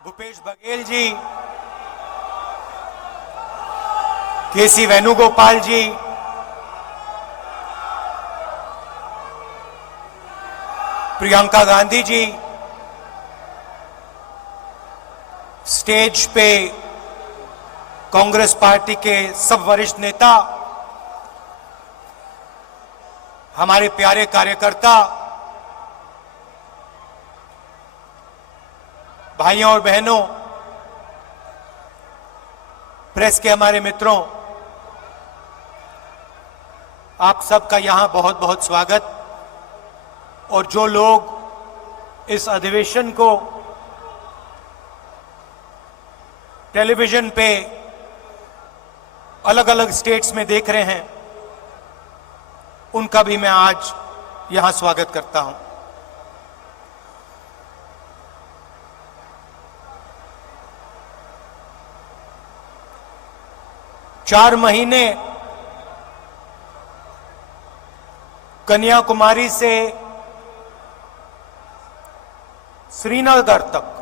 भूपेश बघेल जी, केसी वेणुगोपाल जी, Priyanka Gandhi ji, stage पे Congress party के सब वरिष्ठ नेता, हमारे प्यारे कार्यकर्ता, भाइयों और बहनों, प्रेस के हमारे मित्रों, आप सबका यहां बहुत बहुत स्वागत। और जो लोग इस अधिवेशन को टेलीविजन पे अलग अलग स्टेट्स में देख रहे हैं, उनका भी मैं आज यहां स्वागत करता हूं। चार महीने कन्याकुमारी से श्रीनगर तक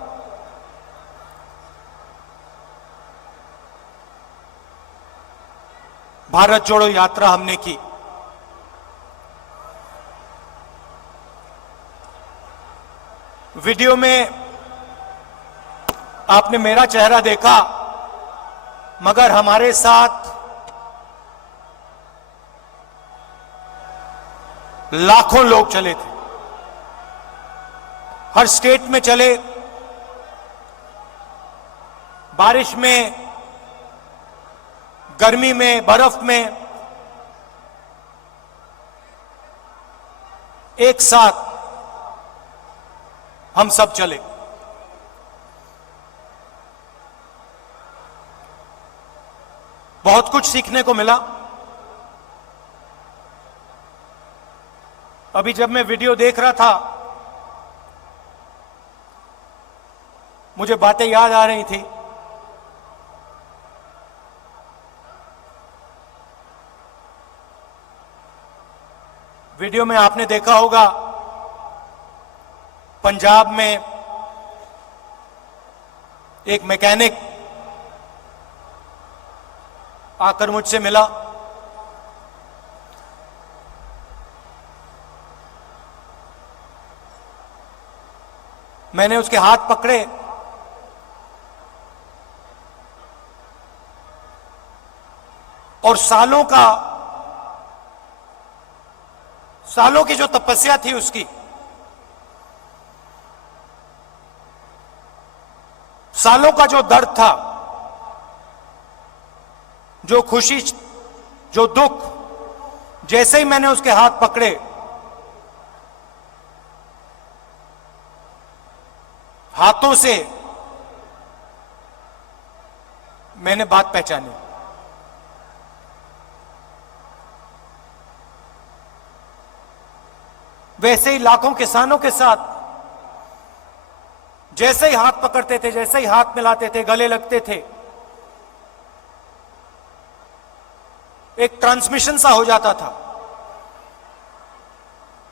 भारत जोड़ो यात्रा हमने की। वीडियो में आपने मेरा चेहरा देखा, मगर हमारे साथ लाखों लोग चले थे। हर स्टेट में चले, बारिश में, गर्मी में, बर्फ में, एक साथ हम सब चले। बहुत कुछ सीखने को मिला। अभी जब मैं वीडियो देख रहा था, मुझे बातें याद आ रही थी। वीडियो में आपने देखा होगा, पंजाब में एक मैकेनिक आकर मुझसे मिला। मैंने उसके हाथ पकड़े और सालों की जो तपस्या थी उसकी, सालों का जो दर्द था, जो खुशी, जो दुख, जैसे ही मैंने उसके हाथ पकड़े, हाथों से मैंने बात पहचानी। वैसे ही लाखों किसानों के साथ जैसे ही हाथ पकड़ते थे, जैसे ही हाथ मिलाते थे, गले लगते थे, एक ट्रांसमिशन सा हो जाता था।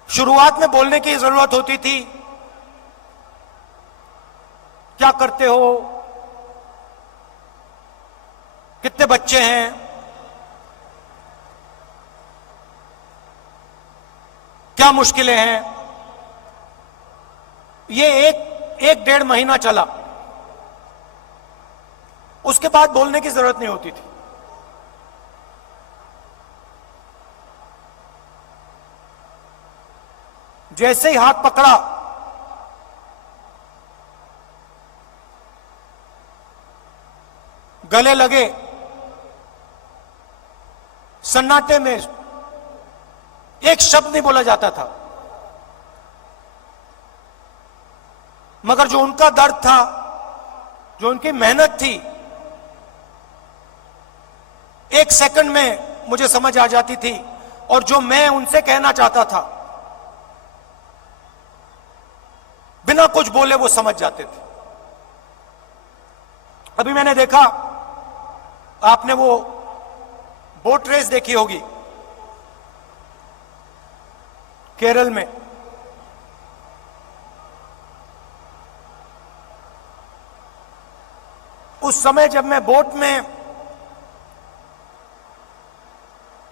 शुरुआत में बोलने की जरूरत होती थी, क्या करते हो, कितने बच्चे हैं, क्या मुश्किलें हैं। ये एक डेढ़ महीना चला, उसके बाद बोलने की जरूरत नहीं होती थी। जैसे ही हाथ पकड़ा, गले लगे, सन्नाटे में एक शब्द नहीं बोला जाता था, मगर जो उनका दर्द था, जो उनकी मेहनत थी, एक सेकंड में मुझे समझ आ जाती थी। और जो मैं उनसे कहना चाहता था, बिना कुछ बोले वो समझ जाते थे। अभी मैंने देखा, आपने वो बोट रेस देखी होगी केरल में। उस समय जब मैं बोट में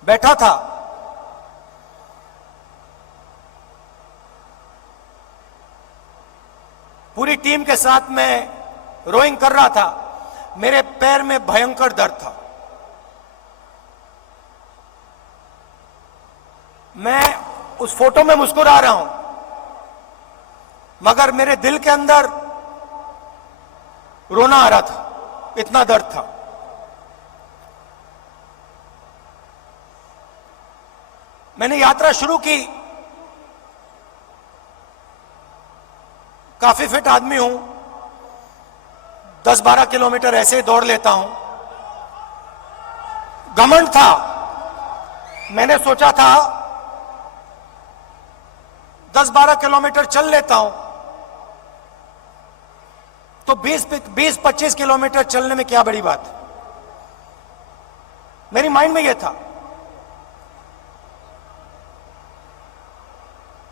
बैठा था, पूरी टीम के साथ मैं रोइंग कर रहा था, मेरे पैर में भयंकर दर्द था। मैं उस फोटो में मुस्कुरा रहा हूं, मगर मेरे दिल के अंदर रोना आ रहा था, इतना दर्द था। मैंने यात्रा शुरू की, काफी फिट आदमी हूं, 10-12 किलोमीटर ऐसे ही दौड़ लेता हूं। घमंड था, मैंने सोचा था 10-12 किलोमीटर चल लेता हूं तो 20-25 किलोमीटर चलने में क्या बड़ी बात। मेरी माइंड में यह था।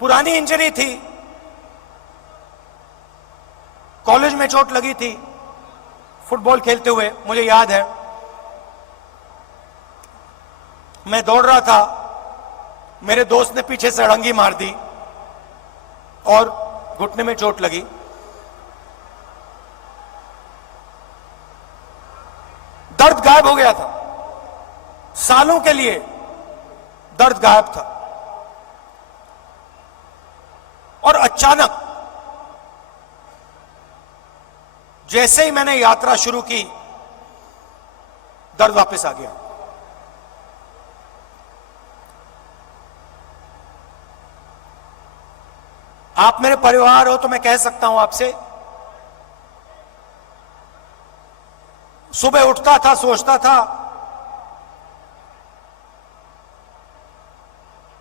पुरानी इंजरी थी, कॉलेज में चोट लगी थी फुटबॉल खेलते हुए, मुझे याद है। मैं दौड़ रहा था, मेरे दोस्त ने पीछे से अड़ंगी मार दी और घुटने में चोट लगी। दर्द गायब हो गया था, सालों के लिए दर्द गायब था। और अचानक जैसे ही मैंने यात्रा शुरू की, दर्द वापस आ गया। आप मेरे परिवार हो तो मैं कह सकता हूं आपसे, सुबह उठता था, सोचता था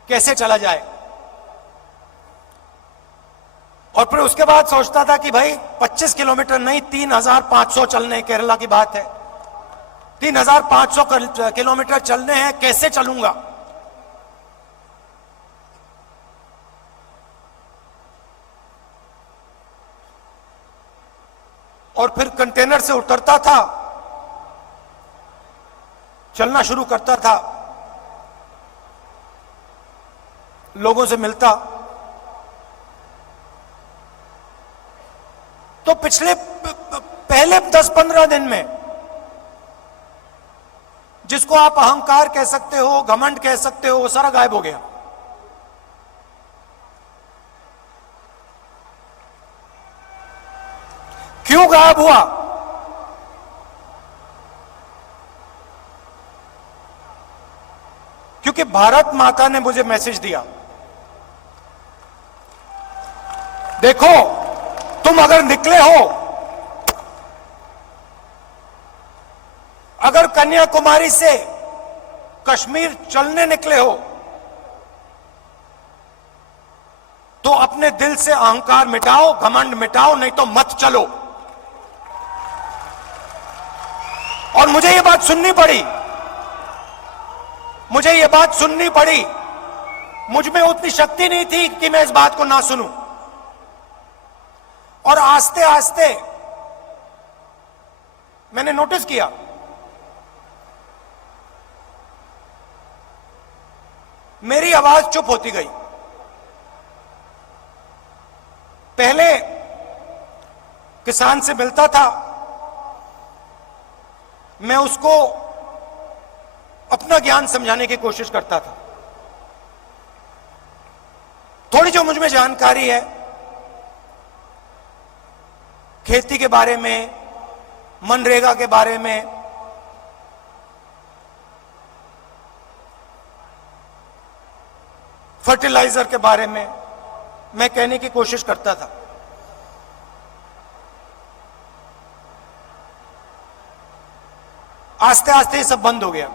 कैसे चला जाए, और फिर उसके बाद सोचता था कि भाई 25 किलोमीटर नहीं, 3,500 चलने, केरला की बात है, 3,500 किलोमीटर चलने हैं, कैसे चलूंगा। और फिर कंटेनर से उतरता था, चलना शुरू करता था, लोगों से मिलता। तो पिछले पहले 10-15 दिन में, जिसको आप अहंकार कह सकते हो, घमंड कह सकते हो, वो सारा गायब हो गया। क्यों गायब हुआ? क्योंकि भारत माता ने मुझे मैसेज दिया, देखो तुम अगर निकले हो, अगर कन्याकुमारी से कश्मीर चलने निकले हो, तो अपने दिल से अहंकार मिटाओ, घमंड मिटाओ, नहीं तो मत चलो। और मुझे ये बात सुननी पड़ी, मुझे ये बात सुननी पड़ी। मुझ में उतनी शक्ति नहीं थी कि मैं इस बात को ना सुनूं। और आस्ते आस्ते मैंने नोटिस किया, मेरी आवाज चुप होती गई। पहले किसान से मिलता था, मैं उसको अपना ज्ञान समझाने की कोशिश करता था। थोड़ी जो मुझ में जानकारी है खेती के बारे में, मनरेगा के बारे में, फर्टिलाइजर के बारे में, मैं कहने की कोशिश करता था। आस्ते आस्ते ये सब बंद हो गया।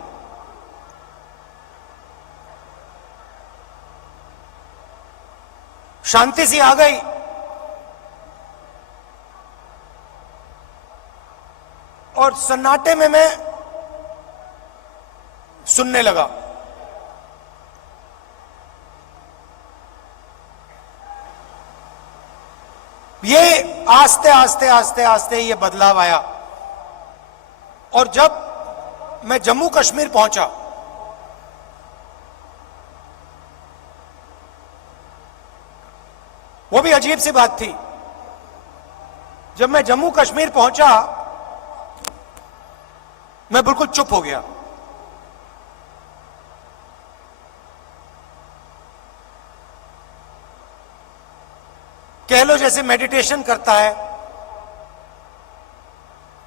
शांति सी आ गई। और सन्नाटे में मैं सुनने लगा। ये आस्ते आस्ते आस्ते आस्ते ये बदलाव आया। और जब मैं जम्मू कश्मीर पहुंचा, वो भी अजीब सी बात थी। जब मैं जम्मू कश्मीर पहुंचा, मैं बिल्कुल चुप हो गया। कह लो जैसे मेडिटेशन करता है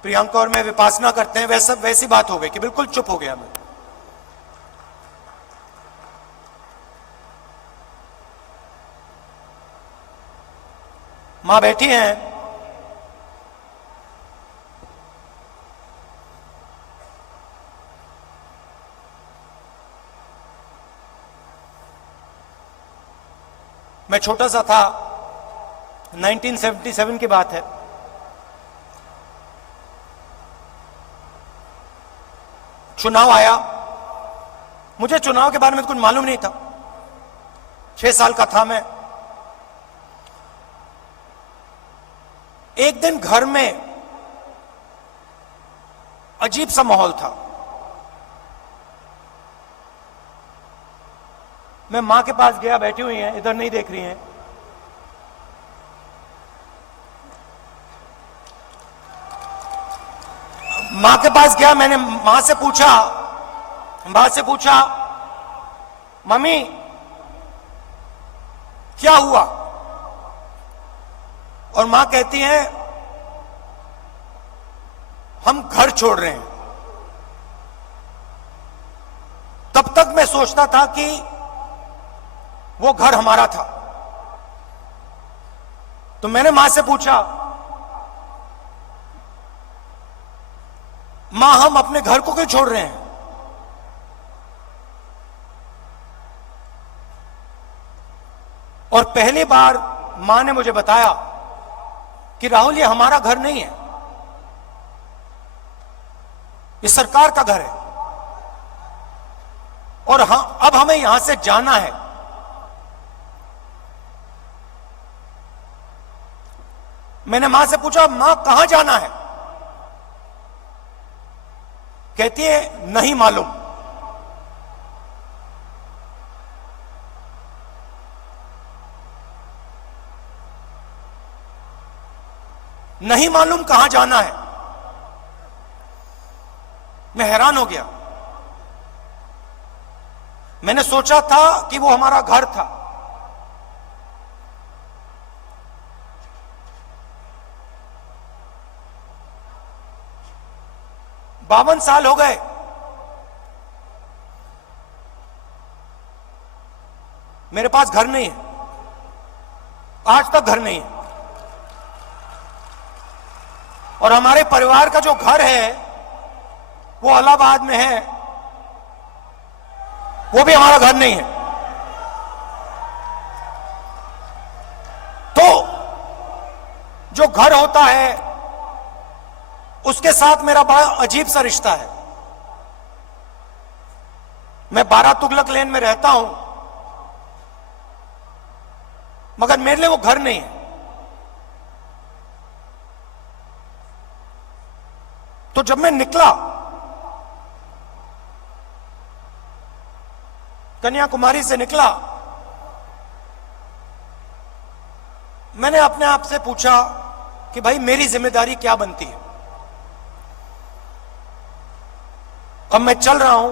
प्रियंका और मैं, विपासना करते हैं, वैसी बात हो गई कि बिल्कुल चुप हो गया मैं। मां बैठी हैं, मैं छोटा सा था, 1977 की बात है। चुनाव आया, मुझे चुनाव के बारे में कुछ मालूम नहीं था, 6 साल का था मैं। एक दिन घर में अजीब सा माहौल था। मैं मां के पास गया, बैठी हुई हैं, इधर नहीं देख रही हैं। मां के पास गया, मैंने मां से पूछा मम्मी क्या हुआ? और मां कहती है हम घर छोड़ रहे हैं। तब तक मैं सोचता था कि वो घर हमारा था। तो मैंने मां से पूछा, मां हम अपने घर को क्यों छोड़ रहे हैं? और पहली बार मां ने मुझे बताया कि राहुल ये हमारा घर नहीं है, ये सरकार का घर है और अब हमें यहां से जाना है। मैंने मां से पूछा, मां कहां जाना है? कहती है नहीं मालूम। नहीं मालूम कहां जाना है। मैं हैरान हो गया। मैंने सोचा था कि वो हमारा घर था। बावन साल हो गए, मेरे पास घर नहीं है, आज तक घर नहीं है। और हमारे परिवार का जो घर है वो इलाहाबाद में है, वो भी हमारा घर नहीं है। तो जो घर होता है उसके साथ मेरा बड़ा अजीब सा रिश्ता है। मैं 12 तुगलक लेन में रहता हूं, मगर मेरे लिए वो घर नहीं है। तो जब मैं निकला, कन्याकुमारी से निकला, मैंने अपने आप से पूछा कि भाई मेरी जिम्मेदारी क्या बनती है। अब मैं चल रहा हूं,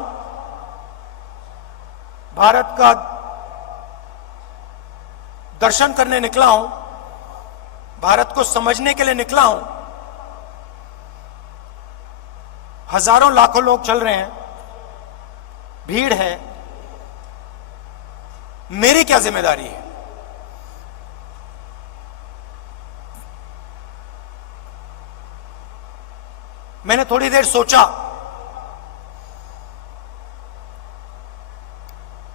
भारत का दर्शन करने निकला हूं, भारत को समझने के लिए निकला हूं। हजारों लाखों लोग चल रहे हैं, भीड़ है, मेरी क्या जिम्मेदारी है? मैंने थोड़ी देर सोचा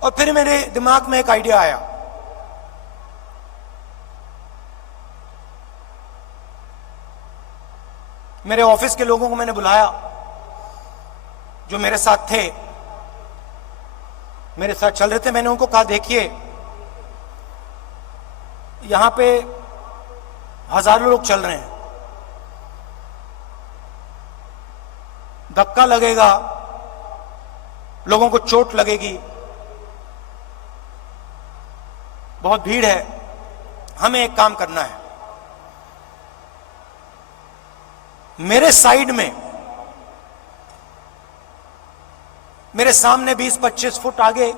और फिर मेरे दिमाग में एक आइडिया आया। मेरे ऑफिस के लोगों को मैंने बुलाया जो मेरे साथ थे, मेरे साथ चल रहे थे। मैंने उनको कहा, देखिए यहां पे हजारों लोग चल रहे हैं, धक्का लगेगा, लोगों को चोट लगेगी, बहुत भीड़ है। हमें एक काम करना है, मेरे साइड में, मेरे सामने 20-25 फुट आगे,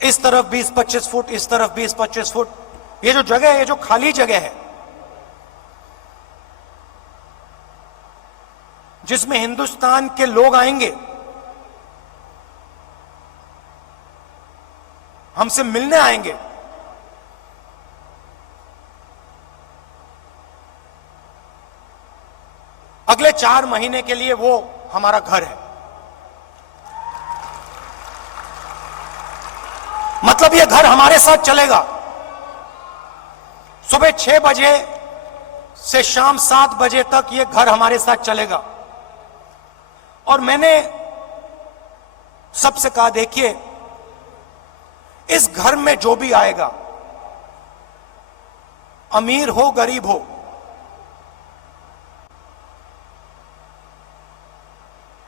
इस तरफ 20-25 फुट, इस तरफ 20-25 फुट, ये जो जगह है, ये जो खाली जगह है जिसमें हिंदुस्तान के लोग आएंगे, हमसे मिलने आएंगे, अगले 4 महीने के लिए वो हमारा घर है। मतलब ये घर हमारे साथ चलेगा। सुबह 6 बजे से शाम 7 बजे तक ये घर हमारे साथ चलेगा। और मैंने सबसे कहा, देखिए, इस घर में जो भी आएगा, अमीर हो गरीब हो,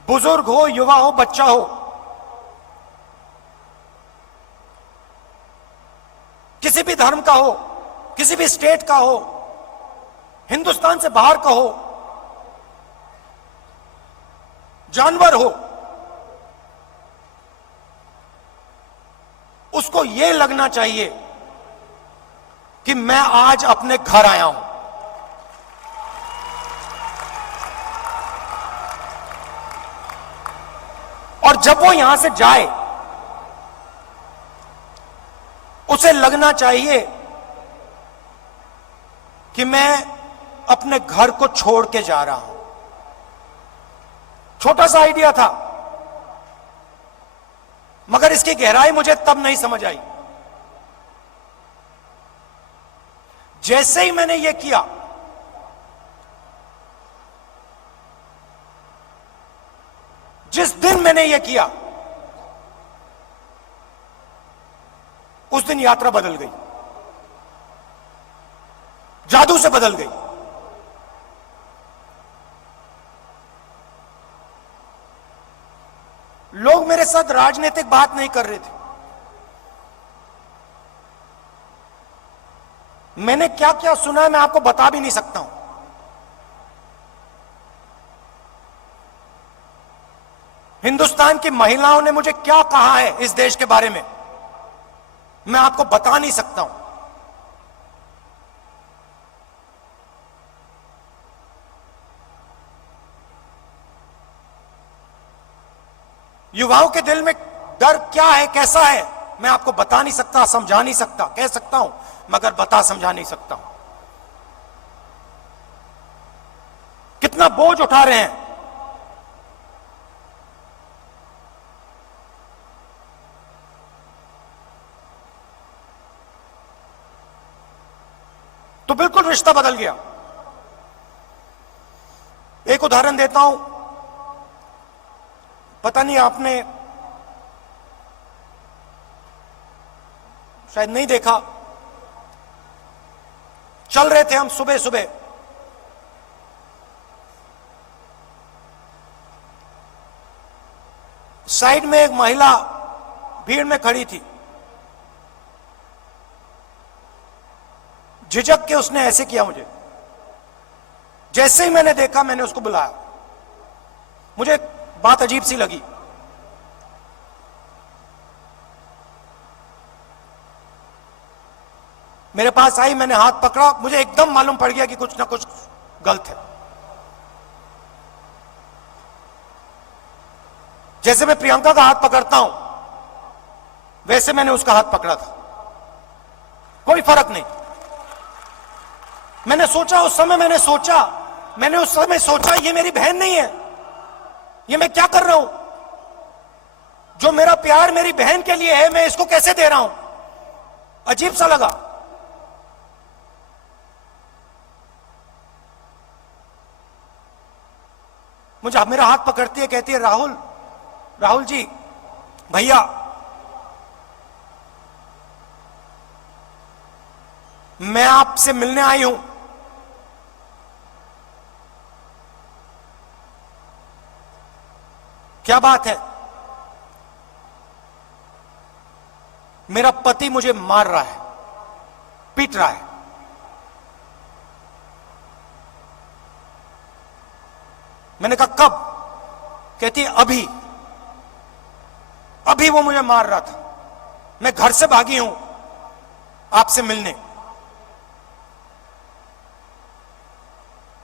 बुजुर्ग हो युवा हो बच्चा हो, किसी भी धर्म का हो, किसी भी स्टेट का हो, हिंदुस्तान से बाहर का हो, जानवर हो, उसको यह लगना चाहिए कि मैं आज अपने घर आया हूं। और जब वो यहां से जाए, उसे लगना चाहिए कि मैं अपने घर को छोड़ के जा रहा हूं। छोटा सा आइडिया था, मगर इसकी गहराई मुझे तब नहीं समझ आई। जैसे ही मैंने यह किया, जिस दिन मैंने यह किया, उस दिन यात्रा बदल गई, जादू से बदल गई। लोग मेरे साथ राजनीतिक बात नहीं कर रहे थे। मैंने क्या क्या सुना है, मैं आपको बता भी नहीं सकता हूं। हिंदुस्तान की महिलाओं ने मुझे क्या कहा है इस देश के बारे में, मैं आपको बता नहीं सकता हूं। युवाओं के दिल में डर क्या है, कैसा है, मैं आपको बता नहीं सकता, समझा नहीं सकता। कह सकता हूं मगर बता समझा नहीं सकता हूं। कितना बोझ उठा रहे हैं। तो बिल्कुल रिश्ता बदल गया। एक उदाहरण देता हूं, पता नहीं आपने शायद नहीं देखा। चल रहे थे हम सुबह सुबह, साइड में एक महिला भीड़ में खड़ी थी। झिझक के उसने ऐसे किया मुझे। जैसे ही मैंने देखा, मैंने उसको बुलाया। मुझे बात अजीब सी लगी। मेरे पास आई, मैंने हाथ पकड़ा, मुझे एकदम मालूम पड़ गया कि कुछ ना कुछ गलत है। जैसे मैं प्रियंका का हाथ पकड़ता हूं, वैसे मैंने उसका हाथ पकड़ा था। कोई फर्क नहीं। मैंने सोचा उस समय, मैंने उस समय सोचा, ये मेरी बहन नहीं है, ये मैं क्या कर रहा हूं? जो मेरा प्यार मेरी बहन के लिए है, मैं इसको कैसे दे रहा हूं? अजीब सा लगा। मुझे मेरा हाथ पकड़ती है, कहती है, राहुल जी, भैया, मैं आपसे मिलने आई हूं। क्या बात है? मेरा पति मुझे मार रहा है, पीट रहा है। मैंने कहा कब? कहती है अभी अभी वो मुझे मार रहा था, मैं घर से भागी हूं आपसे मिलने।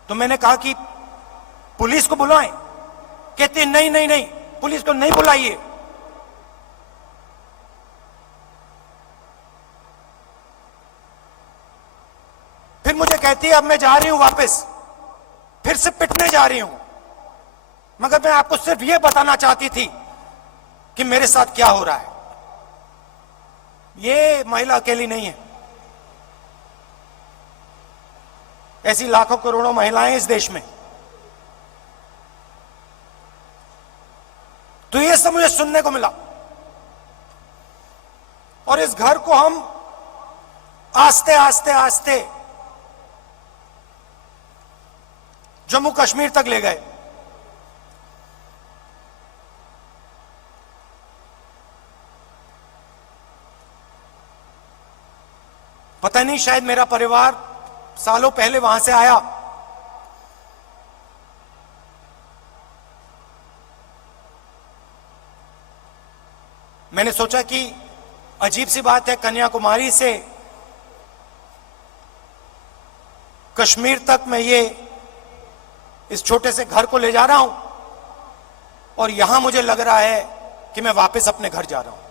तो मैंने कहा कि पुलिस को बुलाएं। कहती नहीं नहीं नहीं, पुलिस को नहीं बुलाइए। फिर मुझे कहती है अब मैं जा रही हूं वापस, फिर से पिटने जा रही हूं। मगर मैं आपको सिर्फ यह बताना चाहती थी कि मेरे साथ क्या हो रहा है। ये महिला अकेली नहीं है, ऐसी लाखों करोड़ों महिलाएं इस देश में। तो ये सब मुझे सुनने को मिला, और इस घर को हम आस्ते आस्ते आस्ते जम्मू कश्मीर तक ले गए। पता नहीं, शायद मेरा परिवार सालों पहले वहां से आया। मैंने सोचा कि अजीब सी बात है, कन्याकुमारी से कश्मीर तक मैं ये इस छोटे से घर को ले जा रहा हूं, और यहां मुझे लग रहा है कि मैं वापस अपने घर जा रहा हूं।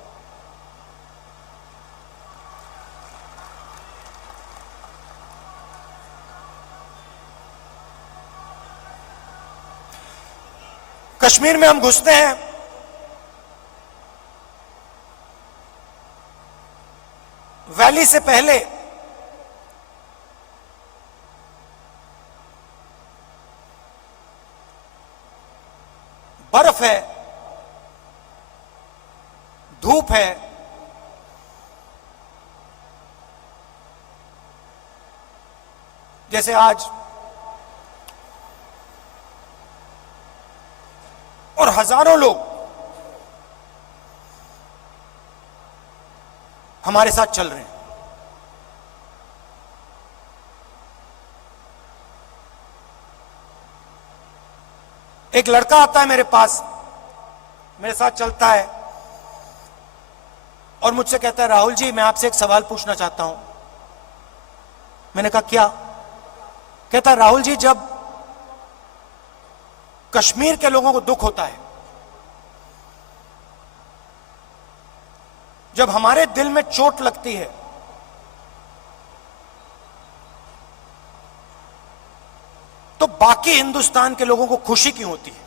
कश्मीर में हम घुसते हैं, वैली से पहले बर्फ है, धूप है, जैसे आज, और हजारों लोग हमारे साथ चल रहे हैं। एक लड़का आता है मेरे पास, मेरे साथ चलता है और मुझसे कहता है राहुल जी मैं आपसे एक सवाल पूछना चाहता हूं। मैंने कहा क्या? कहता है राहुल जी जब कश्मीर के लोगों को दुख होता है, जब हमारे दिल में चोट लगती है, तो बाकी हिंदुस्तान के लोगों को खुशी क्यों होती है?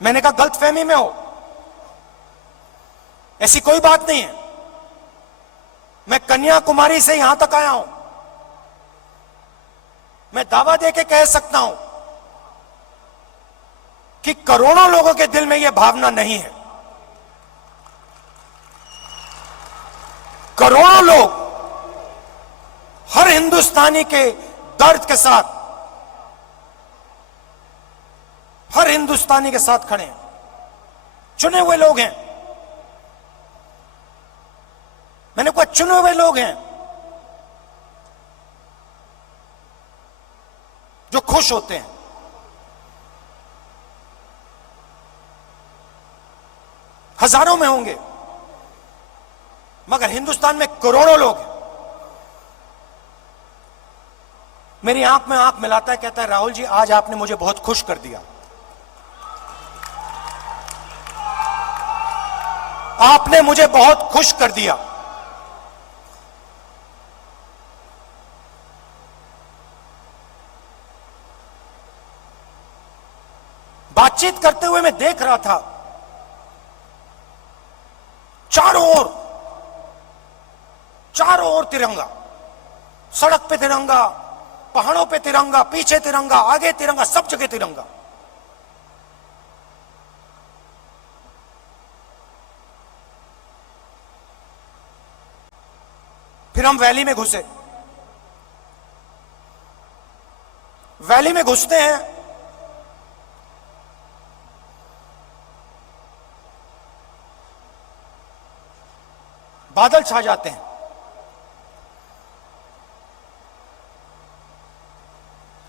मैंने कहा गलतफहमी में हो, ऐसी कोई बात नहीं है। मैं कन्याकुमारी से यहां तक आया हूं, मैं दावा देके कह सकता हूं कि करोड़ों लोगों के दिल में यह भावना नहीं है। करोड़ों लोग हर हिंदुस्तानी के दर्द के साथ, हर हिंदुस्तानी के साथ खड़े हैं। चुने हुए लोग हैं, मैंने कहा चुने हुए लोग हैं जो खुश होते हैं। हजारों में होंगे, मगर हिंदुस्तान में करोड़ों लोग हैं। मेरी आंख में आंख मिलाता है, कहता है राहुल जी आज आपने मुझे बहुत खुश कर दिया, आपने मुझे बहुत खुश कर दिया। बातचीत करते हुए मैं देख रहा था चारों ओर तिरंगा, सड़क पे तिरंगा, पहाड़ों पे तिरंगा, पीछे तिरंगा, आगे तिरंगा, सब जगह तिरंगा। फिर हम वैली में घुसे। वैली में घुसते हैं, बादल छा जाते हैं,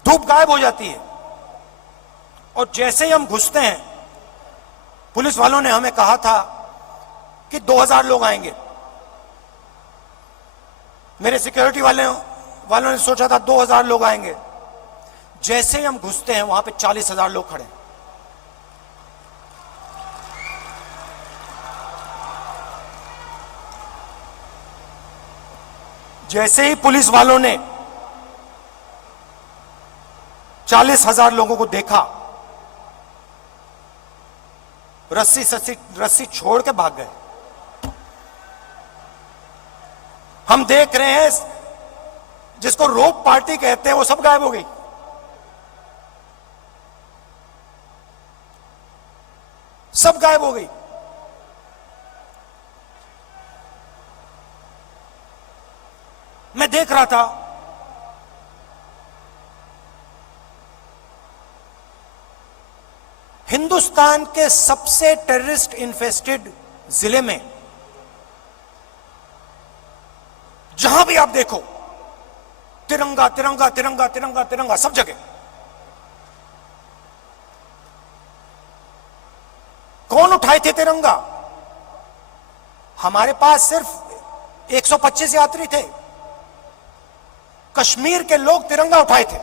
धूप गायब हो जाती है, और जैसे ही हम घुसते हैं, पुलिस वालों ने हमें कहा था कि 2000 लोग आएंगे। मेरे सिक्योरिटी वालों ने सोचा था 2000 लोग आएंगे। जैसे ही हम घुसते हैं, वहां पे 40,000 लोग खड़े हैं। जैसे ही पुलिस वालों ने 40,000 लोगों को देखा, रस्सी छोड़ के भाग गए। हम देख रहे हैं, जिसको रोप पार्टी कहते हैं, वो सब गायब हो गई। सब गायब हो गई। मैं देख रहा था, हिंदुस्तान के सबसे टेररिस्ट इन्फेस्टेड जिले में जहां भी आप देखो, तिरंगा तिरंगा तिरंगा तिरंगा तिरंगा, सब जगह। कौन उठाए थे तिरंगा? हमारे पास सिर्फ 125 यात्री थे। कश्मीर के लोग तिरंगा उठाए थे।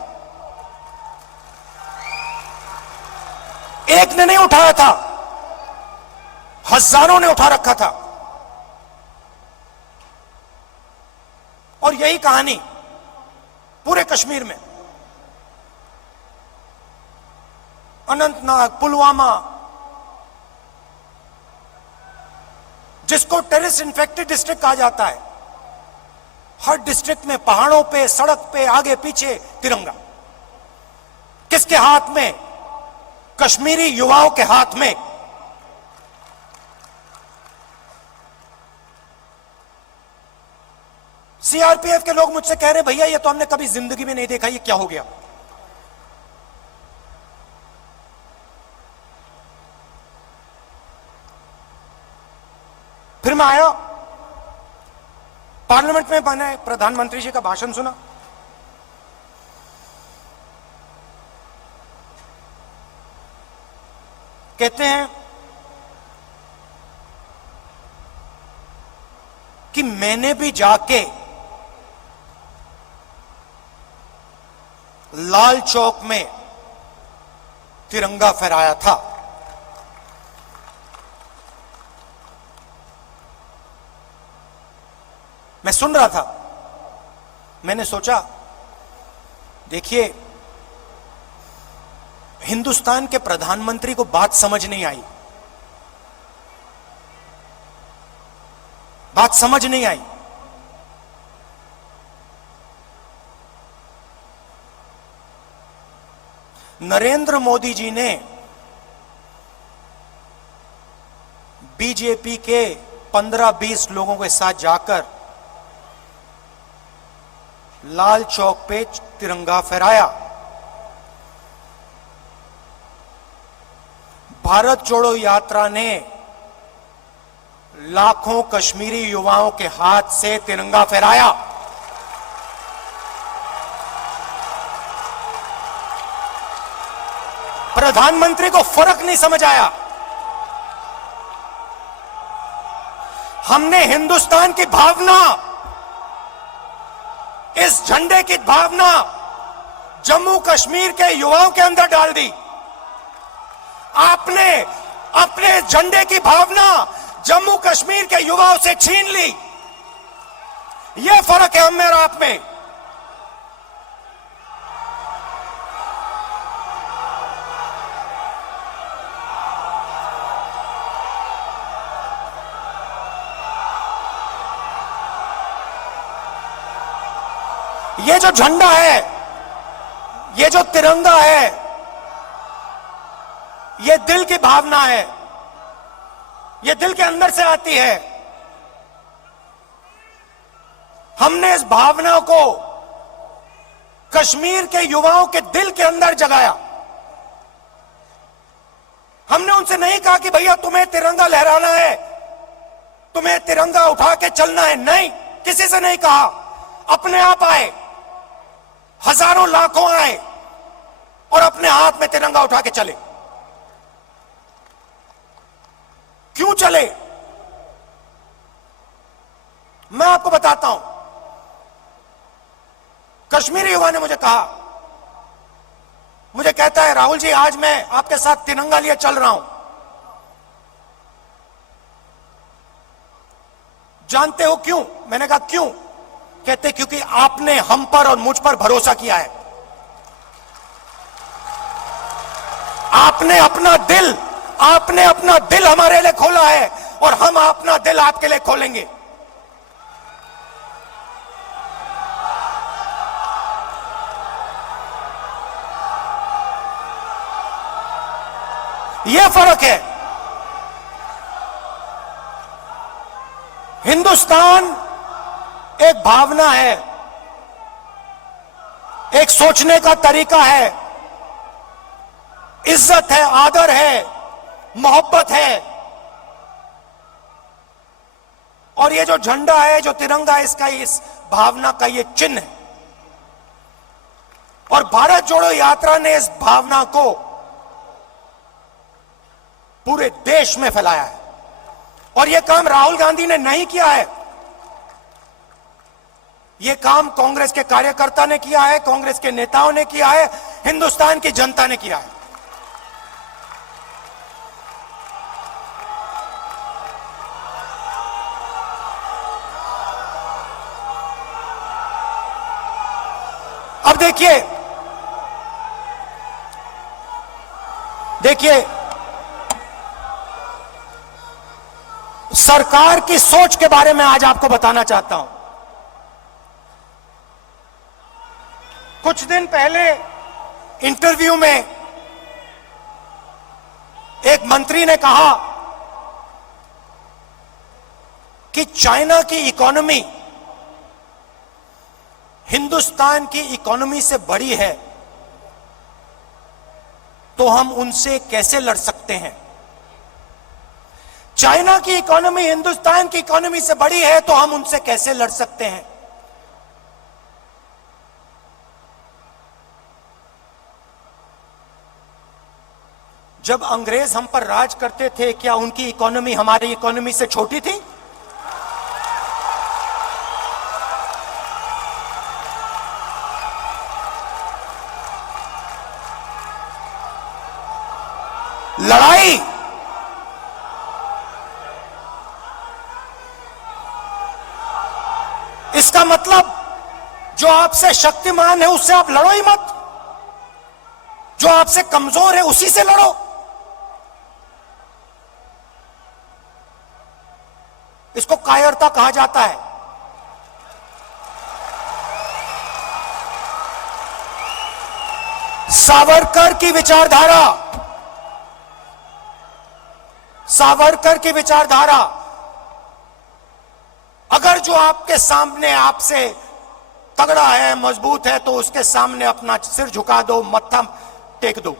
एक ने नहीं उठाया था, हजारों ने उठा रखा था। और यही कहानी पूरे कश्मीर में, अनंतनाग, पुलवामा, जिसको टेररिस्ट इन्फेक्टेड डिस्ट्रिक्ट कहा जाता है, हर डिस्ट्रिक्ट में पहाड़ों पे, सड़क पे, आगे पीछे तिरंगा। किसके हाथ में? कश्मीरी युवाओं के हाथ में। सीआरपीएफ के लोग मुझसे कह रहे, भैया ये तो हमने कभी जिंदगी में नहीं देखा, ये क्या हो गया? फिर मैं आया, पार्लियामेंट में मैंने प्रधानमंत्री जी का भाषण सुना। कहते हैं कि मैंने भी जाके लाल चौक में तिरंगा फहराया था। मैं सुन रहा था, मैंने सोचा, देखिए, हिंदुस्तान के प्रधानमंत्री को बात समझ नहीं आई, बात समझ नहीं आई। नरेंद्र मोदी जी ने बीजेपी के 15-20 लोगों के साथ जाकर लाल चौक पे तिरंगा फहराया। भारत जोड़ो यात्रा ने लाखों कश्मीरी युवाओं के हाथ से तिरंगा फहराया। प्रधानमंत्री को फर्क नहीं समझ आया। हमने हिंदुस्तान की भावना, इस झंडे की भावना जम्मू कश्मीर के युवाओं के अंदर डाल दी। आपने अपने झंडे की भावना जम्मू कश्मीर के युवाओं से छीन ली। यह फर्क है हम में और आप में। ये जो झंडा है, ये जो तिरंगा है, ये दिल की भावना है, ये दिल के अंदर से आती है। हमने इस भावना को कश्मीर के युवाओं के दिल के अंदर जगाया। हमने उनसे नहीं कहा कि भैया तुम्हें तिरंगा लहराना है, तुम्हें तिरंगा उठा के चलना है, नहीं, किसी से नहीं कहा। अपने आप आए, हजारों लाखों आए और अपने हाथ में तिरंगा उठा के चले। क्यों चले? मैं आपको बताता हूं। कश्मीरी युवा ने मुझे कहा, मुझे कहता है राहुल जी आज मैं आपके साथ तिरंगा लिए चल रहा हूं। जानते हो क्यों? मैंने कहा क्यों? कहते क्योंकि आपने हम पर और मुझ पर भरोसा किया है। आपने अपना दिल हमारे लिए खोला है और हम अपना दिल आपके लिए खोलेंगे। यह फर्क है। हिंदुस्तान एक भावना है, एक सोचने का तरीका है, इज्जत है, आदर है, मोहब्बत है। और ये जो झंडा है, जो तिरंगा है, इसका इस भावना का ये चिन्ह है। और भारत जोड़ो यात्रा ने इस भावना को पूरे देश में फैलाया है। और यह काम राहुल गांधी ने नहीं किया है, यह काम कांग्रेस के कार्यकर्ता ने किया है, कांग्रेस के नेताओं ने किया है, हिंदुस्तान की जनता ने किया है। अब देखिए सरकार की सोच के बारे में आज आपको बताना चाहता हूं। कुछ दिन पहले इंटरव्यू में एक मंत्री ने कहा कि चाइना की इकोनॉमी हिंदुस्तान की इकोनॉमी से बड़ी है, तो हम उनसे कैसे लड़ सकते हैं। चाइना की इकोनॉमी हिंदुस्तान की इकोनॉमी से बड़ी है, तो हम उनसे कैसे लड़ सकते हैं। जब अंग्रेज हम पर राज करते थे, क्या उनकी इकोनॉमी हमारी इकोनॉमी से छोटी थी? लड़ाई इसका मतलब जो आपसे शक्तिमान है उससे आप लड़ो ही मत, जो आपसे कमजोर है उसी से लड़ो। इसको कायरता कहा जाता है। सावरकर की विचारधारा अगर जो आपके सामने आपसे तगड़ा है, मजबूत है, तो उसके सामने अपना सिर झुका दो, मत्था टेक दो।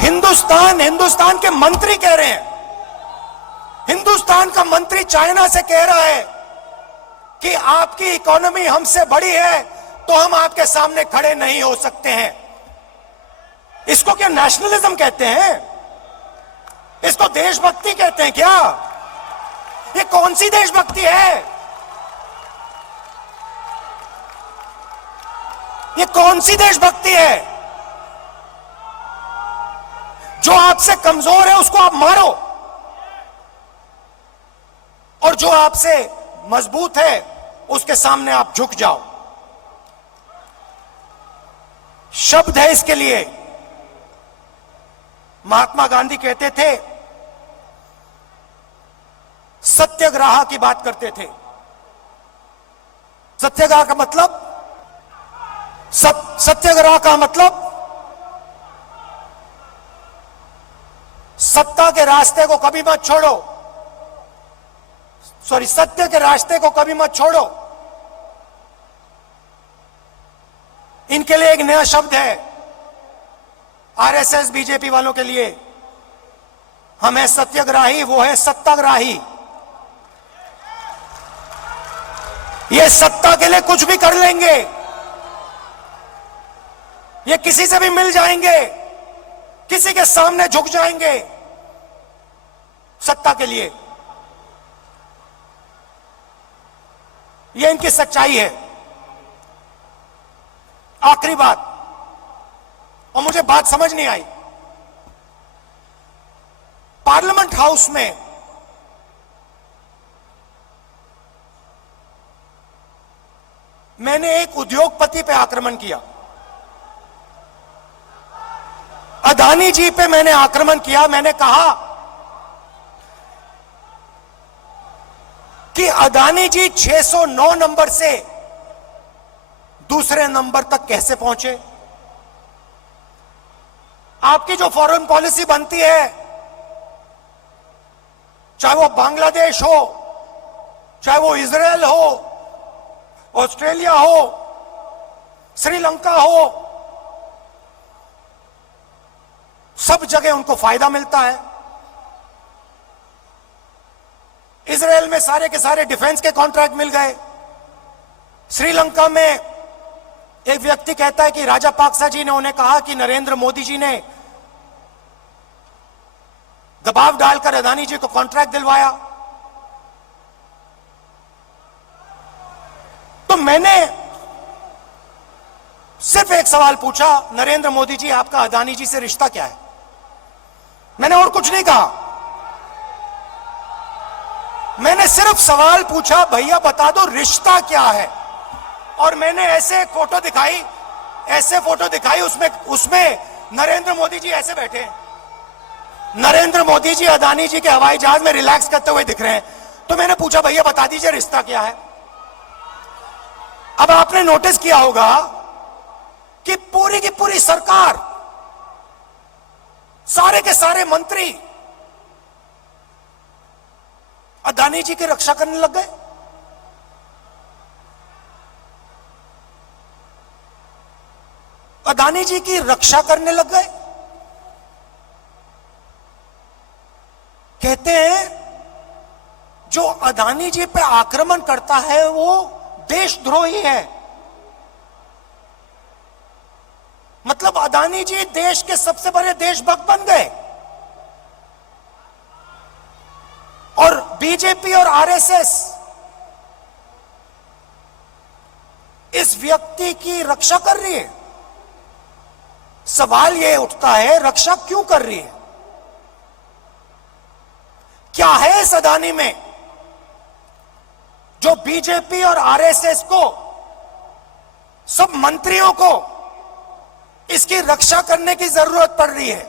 हिंदुस्तान के मंत्री कह रहे हैं, हिंदुस्तान का मंत्री चाइना से कह रहा है कि आपकी इकोनॉमी हमसे बड़ी है, तो हम आपके सामने खड़े नहीं हो सकते हैं। इसको क्या नेशनलिज्म कहते हैं? इसको देशभक्ति कहते हैं क्या? ये कौन सी देशभक्ति है? ये कौन सी देशभक्ति है? जो आपसे कमजोर है उसको आप मारो, और जो आपसे मजबूत है उसके सामने आप झुक जाओ। शब्द है इसके लिए। महात्मा गांधी कहते थे, सत्याग्रह की बात करते थे। सत्याग्रह का मतलब सत्ता के रास्ते को कभी मत छोड़ो, सत्य के रास्ते को कभी मत छोड़ो, इनके लिए एक नया शब्द है, आरएसएस बीजेपी वालों के लिए। हम है सत्याग्राही, वो है सत्ताग्राही। ये सत्ता के लिए कुछ भी कर लेंगे, ये किसी से भी मिल जाएंगे, किसी के सामने झुक जाएंगे सत्ता के लिए। ये इनकी सच्चाई है। आखिरी बात, और मुझे बात समझ नहीं आई, पार्लियामेंट हाउस में मैंने एक उद्योगपति पे आक्रमण किया, अदानी जी पे मैंने आक्रमण किया। मैंने कहा कि अदानी जी 609 नंबर से दूसरे नंबर तक कैसे पहुंचे। आपकी जो फॉरेन पॉलिसी बनती है, चाहे वो बांग्लादेश हो, चाहे वो इजराइल हो, ऑस्ट्रेलिया हो, श्रीलंका हो, सब जगह उनको फायदा मिलता है। इजराइल में सारे के सारे डिफेंस के कॉन्ट्रैक्ट मिल गए। श्रीलंका में एक व्यक्ति कहता है कि राजापाक्सा जी ने उन्हें कहा कि नरेंद्र मोदी जी ने दबाव डालकर अदानी जी को कॉन्ट्रैक्ट दिलवाया। तो मैंने सिर्फ एक सवाल पूछा, नरेंद्र मोदी जी आपका अदानी जी से रिश्ता क्या है? मैंने और कुछ नहीं कहा, मैंने सिर्फ सवाल पूछा, भैया बता दो रिश्ता क्या है। और मैंने ऐसे फोटो दिखाई, उसमें नरेंद्र मोदी जी ऐसे बैठे हैं। नरेंद्र मोदी जी अदानी जी के हवाई जहाज में रिलैक्स करते हुए दिख रहे हैं। तो मैंने पूछा, भैया बता दीजिए रिश्ता क्या है। अब आपने नोटिस किया होगा कि पूरी की पूरी सरकार, सारे के सारे मंत्री अदानी जी की रक्षा करने लग गए। अदानी जी की रक्षा करने लग गए। कहते हैं जो अदानी जी पे आक्रमण करता है वो देशद्रोही है। मतलब अदानी जी देश के सबसे बड़े देशभक्त बन गए। और बीजेपी और आरएसएस इस व्यक्ति की रक्षा कर रही है। सवाल यह उठता है, रक्षा क्यों कर रही है? क्या है इस अदानी में जो बीजेपी और आरएसएस को, सब मंत्रियों को इसकी रक्षा करने की जरूरत पड़ रही है?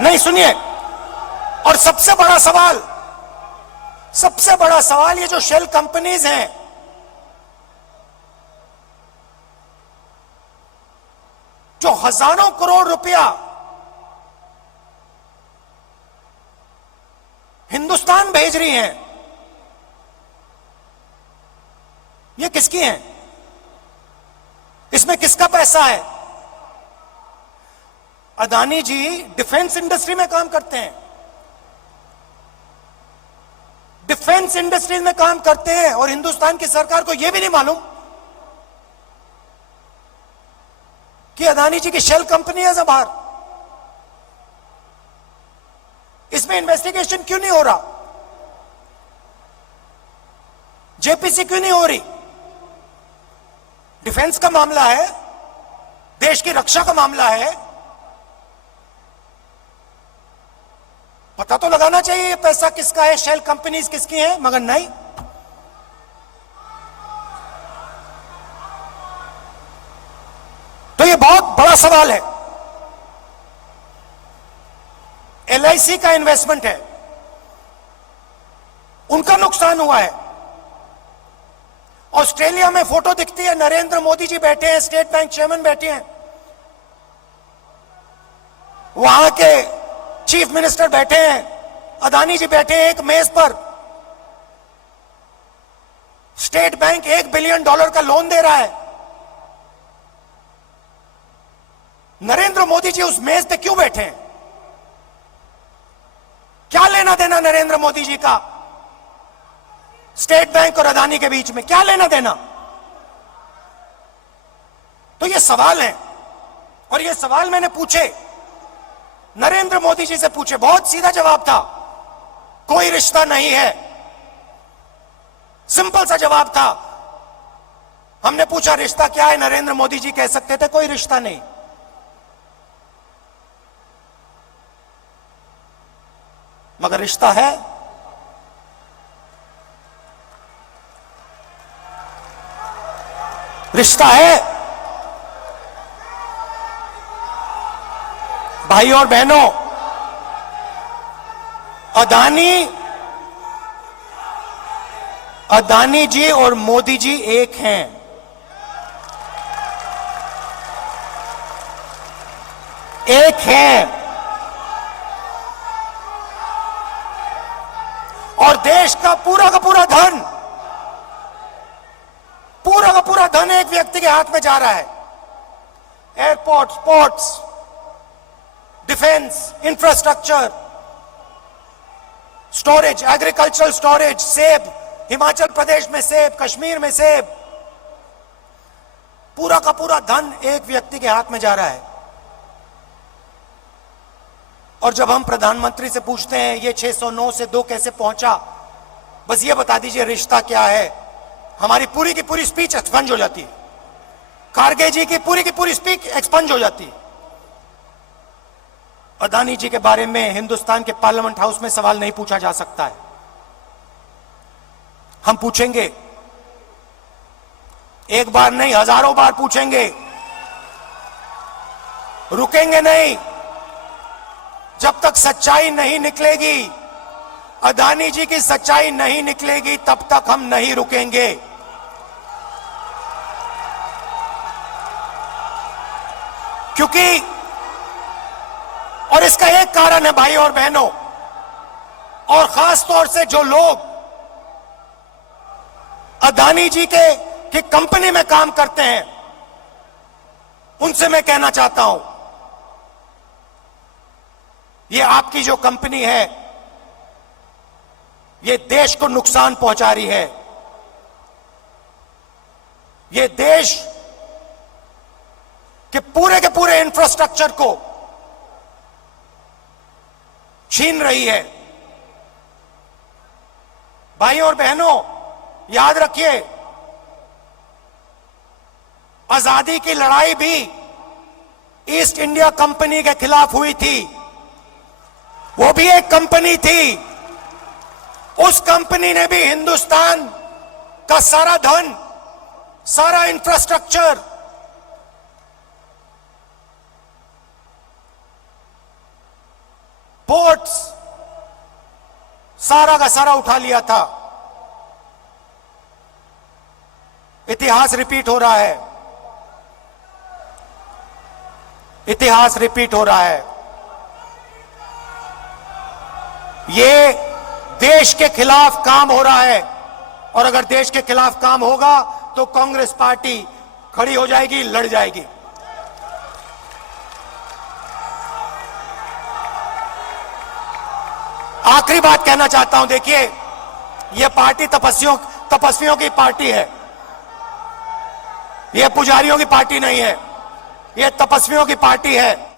नहीं, सुनिए। और सबसे बड़ा सवाल ये जो शेल कंपनीज हैं, जो हजारों करोड़ रुपया हिंदुस्तान भेज रही हैं, ये किसकी हैं? इसमें किसका पैसा है? अदानी जी डिफेंस इंडस्ट्री में काम करते हैं, डिफेंस इंडस्ट्री में काम करते हैं, और हिंदुस्तान की सरकार को यह भी नहीं मालूम कि अदानी जी की शेल कंपनी है बाहर। इसमें इन्वेस्टिगेशन क्यों नहीं हो रहा? जेपीसी क्यों नहीं हो रही? डिफेंस का मामला है, देश की रक्षा का मामला है, पता तो लगाना चाहिए ये पैसा किसका है, शेल कंपनीज किसकी हैं, मगर नहीं। तो ये बहुत बड़ा सवाल है। एलआईसी का इन्वेस्टमेंट है, उनका नुकसान हुआ है। ऑस्ट्रेलिया में फोटो दिखती है, नरेंद्र मोदी जी बैठे हैं, स्टेट बैंक चेयरमैन बैठे हैं, वहां के चीफ मिनिस्टर बैठे हैं, अदानी जी बैठे हैं एक मेज पर। स्टेट बैंक $1 बिलियन का लोन दे रहा है। नरेंद्र मोदी जी उस मेज पे क्यों बैठे हैं? क्या लेना देना नरेंद्र मोदी जी का स्टेट बैंक और अदानी के बीच में? क्या लेना देना? तो ये सवाल है, और ये सवाल मैंने पूछे, नरेंद्र मोदी जी से पूछे। बहुत सीधा जवाब था, कोई रिश्ता नहीं है। सिंपल सा जवाब था। हमने पूछा रिश्ता क्या है, नरेंद्र मोदी जी कह सकते थे कोई रिश्ता नहीं। मगर रिश्ता है। रिश्ता है। भाई और बहनों, अदानी जी और मोदी जी एक हैं। एक हैं। और देश का पूरा धन एक व्यक्ति के हाथ में जा रहा है। Airports, ports, defence, infrastructure, storage, agricultural storage, सेब, हिमाचल प्रदेश में सेब, कश्मीर में सेब, पूरा का पूरा धन एक व्यक्ति के हाथ में जा रहा है। और जब हम प्रधानमंत्री से पूछते हैं ये 609 से 2 कैसे पहुंचा, बस ये बता दीजिए रिश्ता क्या है, हमारी पूरी की पूरी स्पीच एक्सपंज हो जाती है। खारगे जी की पूरी स्पीच एक्सपंज हो जाती है। अदानी जी के बारे में हिंदुस्तान के पार्लियामेंट हाउस में सवाल नहीं पूछा जा सकता है। हम पूछेंगे, एक बार नहीं, हजारों बार पूछेंगे, रुकेंगे नहीं। जब तक सच्चाई नहीं निकलेगी, अदानी जी की सच्चाई नहीं निकलेगी, तब तक हम नहीं रुकेंगे। क्योंकि, और इसका एक कारण है भाई और बहनों, और खास तौर से जो लोग अदानी जी की कंपनी में काम करते हैं, उनसे मैं कहना चाहता हूं, ये आपकी जो कंपनी है, ये देश को नुकसान पहुंचा रही है। ये देश के पूरे इंफ्रास्ट्रक्चर को छीन रही है। भाई और बहनों, याद रखिए, आजादी की लड़ाई भी ईस्ट इंडिया कंपनी के खिलाफ हुई थी। वो भी एक कंपनी थी। उस कंपनी ने भी हिंदुस्तान का सारा धन, सारा इंफ्रास्ट्रक्चर, पोर्ट्स, सारा का सारा उठा लिया था। इतिहास रिपीट हो रहा है। इतिहास रिपीट हो रहा है। ये देश के खिलाफ काम हो रहा है, और अगर देश के खिलाफ काम होगा तो कांग्रेस पार्टी खड़ी हो जाएगी, लड़ जाएगी। आखिरी बात कहना चाहता हूं, देखिए, यह पार्टी तपस्वियों की पार्टी है। यह पुजारियों की पार्टी नहीं है, यह तपस्वियों की पार्टी है।